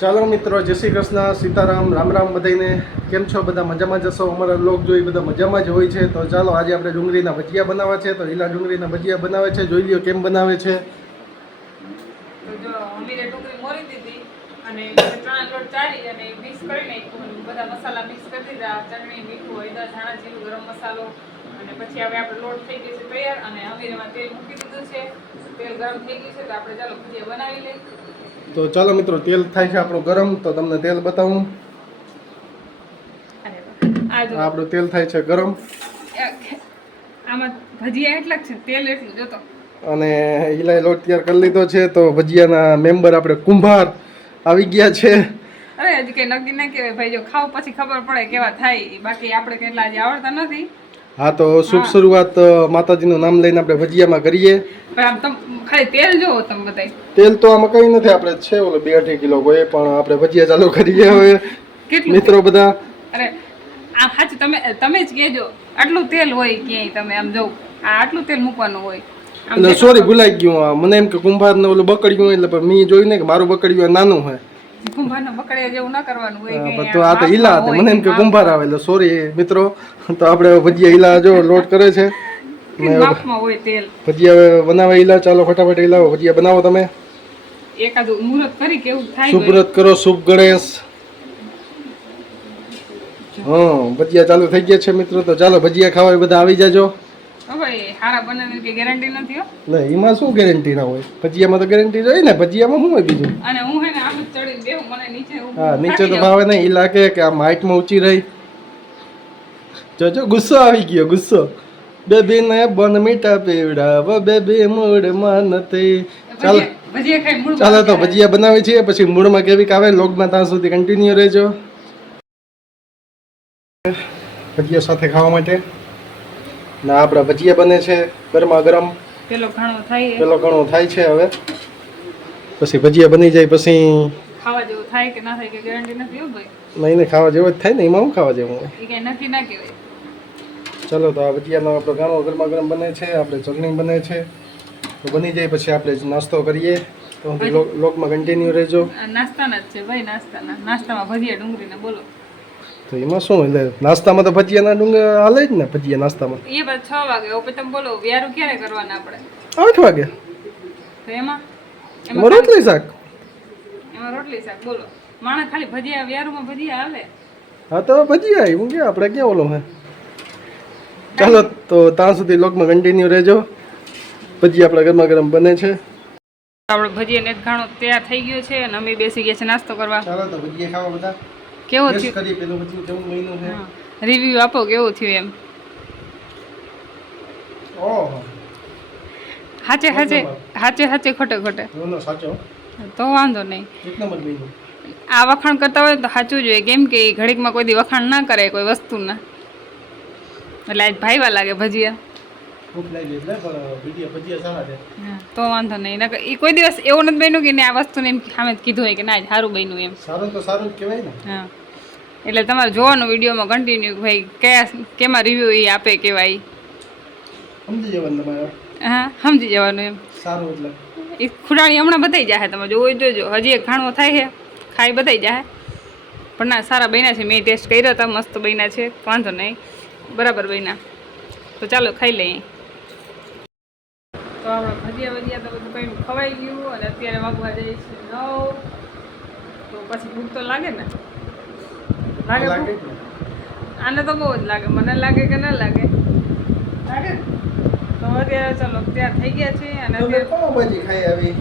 ચાલો મિત્રો, જય શ્રી કૃષ્ણ, સીતારામ, રામ રામ બધાને. કેમ છો બધા? મજામાં જશો અમારા લોક જોઈ બધા મજામાં જ હોય છે. તો ચાલો, આજે આપણે ડુંગળીના ભજીયા બનાવવા છે. તો લીલા ડુંગળીના ભજીયા બનાવે છે. જોઈ લ્યો કેમ બનાવે છે. અને પછી હવે આપણે લોટ થઈ ગયો છે તૈયાર અને અમીરેમાં તેલ મૂકી દીધું છે. ગરમ થઈ ગયું છે તો આપણે ચાલો ભજીયા બનાવી લઈએ. તો ચાલો મિત્રો તેલ થાય છે આપણું ગરમ તો તમને તેલ બતાવું. આપણું તેલ થાય છે ગરમ. આમાં ભજીયા એટલા છે તેલ એટલું જતો અને ઈલાય લોટ તૈયાર કરી લીધો છે તો ભજીયાના મેમ્બર આપણે કુંભાર આવી ગયા છે. અરે હજી કઈ નક્કી ના કહેવાય. ભાઈ જો ખાવ પછી ખબર પડે કેવા થાય. બાકી આપણે કેટલા આજે આવડતા નથી. હા તો શુભ શરૂઆત માતાજીનું નામ લઈને આપણે ભજીયામાં કરીએ. પણ આમ તમ ખાલી તેલ જોવો તમે બધાય. તેલ તો આમાં કઈ નથી આપણે છે ઓલો બે અઢી કિલો કોઈ પણ આપણે ભજીયા ચાલુ કરીએ હવે. કેટલું? મિત્રો બધા. અરે આમ સાચું તમે તમે જ કહેજો. આટલું તેલ હોય ક્યાંય તમે આમ જોવ આ આટલું તેલ મૂકવાનું હોય. એટલે સોરી ભૂલાઈ ગયું આ. મને એમ કે કુંભાર ને ઓલું બકડ્યું એટલે પણ મેં જોયું ને કે મારું બકડ્યું નાનું હોય. કુંભારને પકડ્યા જેવું ન કરવાનું હોય હા, કે પણ તો આ તો ઈલા હતા મને એમ કે કુંભાર આવે એટલે સોરી મિત્રો. તો આપણે ભજીયા ઈલા જો લોટ કરે છે. હોય ભજીયા બનાવે ઈલા. ચાલો ફટાફટ ઈલા ભજીયા બનાવો તમે. એકાદું મુહૂર્ત કરી કેવું થાય શુભ કરો. શુભ ગણેશ. હા ભજીયા ચાલુ થઈ ગયા છે મિત્રો. તો ચાલો ભજીયા ખાવા બધા આવી જાજો. ગેરંટી નથી નહીં એમાં શું ગેરંટી ના હોય? ભજીયામાં તો ગેરંટી જોઈએ ને. ભજીયામાં શું હોય બીજું? અને હું હે નીચે તો ભાવે નહીં એ લાગે કે આમ હાઈટમાં ઊંચી રહી. જોજો ગુસ્સો આવી ગયો ગુસ્સો. બેબી ને બન મીઠા પીવડાવ બેબી મૂડમાં નથી ચાલો. ચાલો તો ભજીયા બનાવી છીએ પછી મૂળમાં કેવી આવે લોગમાં ત્યાં સુધી કન્ટિન્યુ રહેજો. ભજીયા સાથે ખાવા માટે. ના આપણા ભજીયા બને છે ગરમા ગરમ. પેલો ઘણો થાય પેલો ઘણો થાય છે હવે. પછી ભજીયા બની જાય પછી ખાવા જેવું થાય કે ના થાય કે ગેરંટી નથી એવું ભાઈ. મહિને ખાવા જેવો જ થાય ને એમાં શું ખાવા જેવું એ નક્કી ના કહેવાય. ચલો તો આ ભજીયાનો આપણો ગાણો ગરમા ગરમ બને છે આપણે ચટણી બને છે. તો બની જાય પછી આપણે નાસ્તો કરીએ. તો લોકમાં કન્ટિન્યુ રહેજો. નાસ્તાના જ છે ભાઈ નાસ્તાના. નાસ્તામાં ભજીયા ડુંગળીને બોલો. તો એમાં શું એટલે નાસ્તામાં તો ભજીયાના ડુંગર હાલે જ ને ભજીયા નાસ્તામાં. એ બધા છ વાગે. હવે તમે બોલો વ્યારું ક્યારે કરવાના આપણે? આઠ વાગે. તો એમાં? એમાં રોટલી શાક? એમાં રોટલી શાક બોલો. માણસ ખાલી ભજીયા વ્યારુમાં ભજીયા આવે હા તો ભજીયા હું કે આપણે ક્યાં ઓલો હે? ચાલો તો ત્યાં સુધી લોકમાં કન્ટિન્યુ રહેજો. ભજીયા આપણા ગરમા ગરમ બને છે. આપણે ભજીયા ને ખાણો તૈયાર થઈ ગયો છે અને અમે બેસી ગયા છે નાસ્તો કરવા. ચાલો તો ભજીયા ખાવા બધા. કેવો થયો? પેલું ભજીયું કેવું છે રિવ્યુ આપો કેવો થયું એમ? હાચે હાચે હાચે હાચે ખોટે ખોટે. તો વાંધો નહીં. આ વખાણ કરતા હોય તો સાચું જોઈએ. કેમ કે એ ઘડીકમાં કોઈ દી વખાણ ના કરે કોઈ વસ્તુના એટલે આજ ભાઈવા લાગે ભજીયા. તો વાંધો નહીં. એ કોઈ દિવસ એવું નથી બન્યું કે ને આ વસ્તુને એમ સામે કીધું હોય કે ના આજ સારું બન્યું એમ. સારું તો સારું કહેવાય ને. હા. એટલે તમારે જોવાનું વિડીયોમાં કન્ટિન્યુ ભાઈ કયા કેમાં રિવ્યૂ એ આપે કેવાય સમજી જવાનું તમારે? હા સમજી જવાનું એમ. સારું એટલે. એ ખુડાણી હમણાં બતાવી જાય તમે જોવો જોજો. હજી એક ઘાણો થાય છે. ખાઈ બતાવી જાય પણ ના સારા બન્યા છે. મેં ટેસ્ટ કર્યા હતા મસ્ત બન્યા છે. વાંધો નહીં. બરાબર બન્યા. તો ચાલો ખાઈ લઈએ. તો આપણે ભજીયા ભજીયા તો બધું કંઈ ખવાઈ ગયું અને અત્યારે વાગવા જાય છે નવ. તો પછી ભૂખ તો લાગે ને? લાગે. આને તો બહુ જ લાગે. મને લાગે કે ના લાગે? અત્યારે ચાલો ત્યાં થઈ ગયા છે અને અત્યારે પાવભાજી ખાઈ આવી.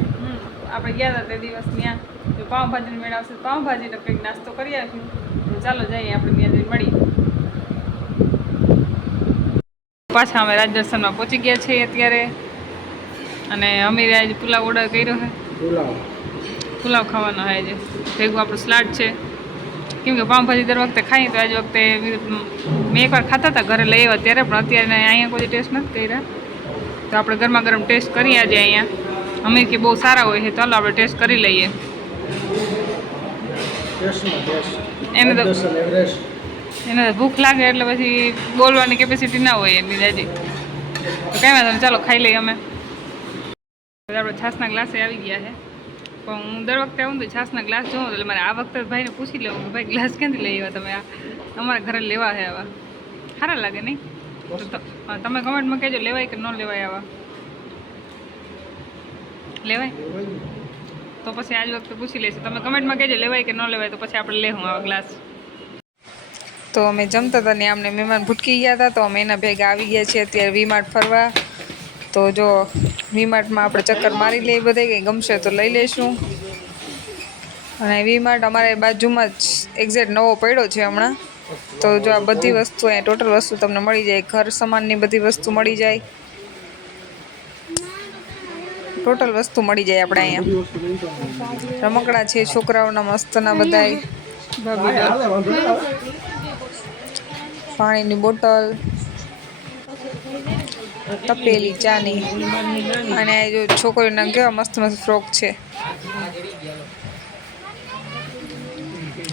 આપણે ગયા હતા તે દિવસ ત્યાં. તો પાઉંભાજીને મેળવશે. પાઉંભાજીનો કંઈક નાસ્તો કરી આવીશું. તો ચાલો જઈએ આપણે ત્યાં મળીએ. પાછા અમે રાજદર્શનમાં પહોંચી ગયા છીએ અત્યારે. અને અમીરે આજે પુલાવ ઓર્ડર કર્યો છે. પુલાવ. પુલાવ ખાવાનો હોય આજે. ભેગું આપણું સ્લાડ છે. કેમ કે પાઉંભાજી દર વખતે ખાઈએ તો આજ વખતે મેં એકવાર ખાતા હતા ઘરે લઈ આવ્યા ત્યારે પણ અત્યારે અહીંયા કોઈ ટેસ્ટ નથી કર્યા. તો આપણે ગરમા ગરમ ટેસ્ટ કરીએ આજે અહીંયા. અમે કે બહુ સારા હોય છે ચાલો આપણે ટેસ્ટ કરી લઈએ. એને તો- એને તો ભૂખ લાગે એટલે પછી બોલવાની કેપેસિટી ના હોય એની દાદી તો કાંઈ વાંધો ચાલો ખાઈ લઈએ અમે. આપણે છાસના ગ્લાસે આવી ગયા છે. પણ હું દર વખતે આવું તો છાસના ગ્લાસ જોઉં એટલે મારે આ વખતે ભાઈને પૂછી લેવું કે ભાઈ ગ્લાસ ક્યાંથી લઈ આવ્યા તમે આ? અમારા ઘરે લેવા છે આવા. સારા લાગે નહીં? તમે કમેન્ટમાં કહેજો, લેવાય કે ન લેવાય આવા? લેવાય? તો પછી આજ વખતે પૂછી લઈશું. તમે કમેન્ટમાં કહેજો, લેવાય કે ન લેવાય, તો પછી આપણે લેવું આવા ગ્લાસ. તો અમે જમતા હતા ને અમને મહેમાન ભૂટકી ગયા હતા, તો અમે એના ભેગા આવી ગયા છીએ અત્યારે વીમાર્ટ ફરવા. તો જો વીમાર્ટમાં આપણે ચક્કર મારી લઈએ બધે કંઈ ગમશે તો લઈ લઈશું. અને વીમાર્ટ અમારે બાજુમાં જ એક્ઝેક્ટ નવો પડ્યો છે હમણાં. તો જો આ બધી વસ્તુ અહીંયા ટોટલ વસ્તુ તમને મળી જાય. ઘર સામાનની બધી વસ્તુ મળી જાય. ટોટલ વસ્તુ મળી જાય આપણે અહીંયા. રમકડા છે, છોકરાઓના મસ્તના બધાય. પાણીની બોટલ, તપેલી, ચાની. અને જો છોકરીઓના કેવા મસ્ત મસ્ત ફ્રોક છે.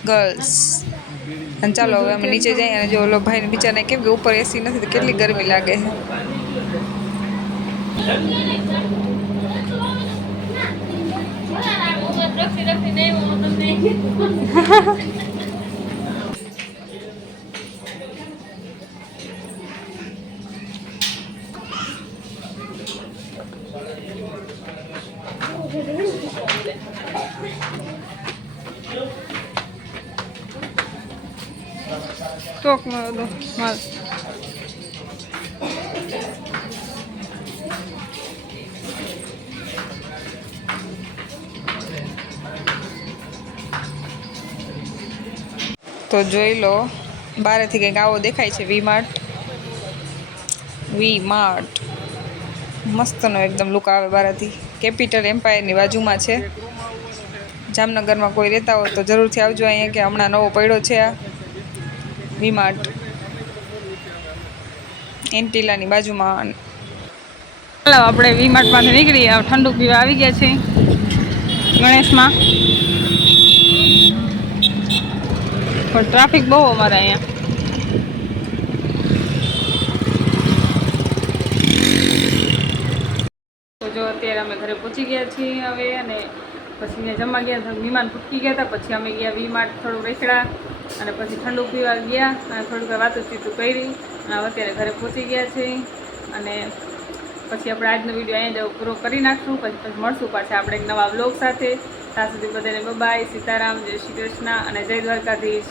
ગર્લ્સ અને ચાલો હવે અમે નીચે જઈએ અને જો ઓલો ભાઈને બિચારાને કેમ કે ઉપર એસી નથી તો કેટલી ગરમી લાગે છે. સ્ટોકમાં બધો માલ. તો જોઈ લો, બારેથી કંઈક આવો દેખાય છે વી માર્ટ વી માર્ટ મસ્તનો એકદમ લુક આવે બારેથી. કેપિટલ એમ્પાયરની બાજુમાં છે. જામનગરમાં કોઈ રહેતા હોય તો જરૂરથી આવજો અહીંયા, કે હમણાં નવો પડ્યો છે આ. વીમાર્ટ એન્ટિલાની બાજુમાં. ચાલો, આપણે વીમાર્ટમાંથી નીકળી હવે ઠંડુ પીવા આવી ગયા છે. ગણેશમાં. પણ ટ્રાફિક બહુ અમારે અહીંયા. જો અત્યારે અમે ઘરે પહોંચી ગયા છીએ હવે, અને પછી જમા ગયા વિમાન ફૂટકી ગયા હતા, પછી અમે ગયા વી માર્ટ થોડું રેખડા અને પછી ઠંડુ પીવા ગયા અને થોડીક વાતો સીધું કરી. અને અત્યારે ઘરે પહોંચી ગયા છે. અને પછી આપણે આજનો વીડિયો અહીંયા જ પૂરો કરી નાખશું. પછી પછી મળશું પાછા આપણે એક નવા બ્લોગ સાથે. ત્યાં સુધી બધાને બાય સીતારામ, જય શ્રી કૃષ્ણ અને જય દ્વારકાધીશ.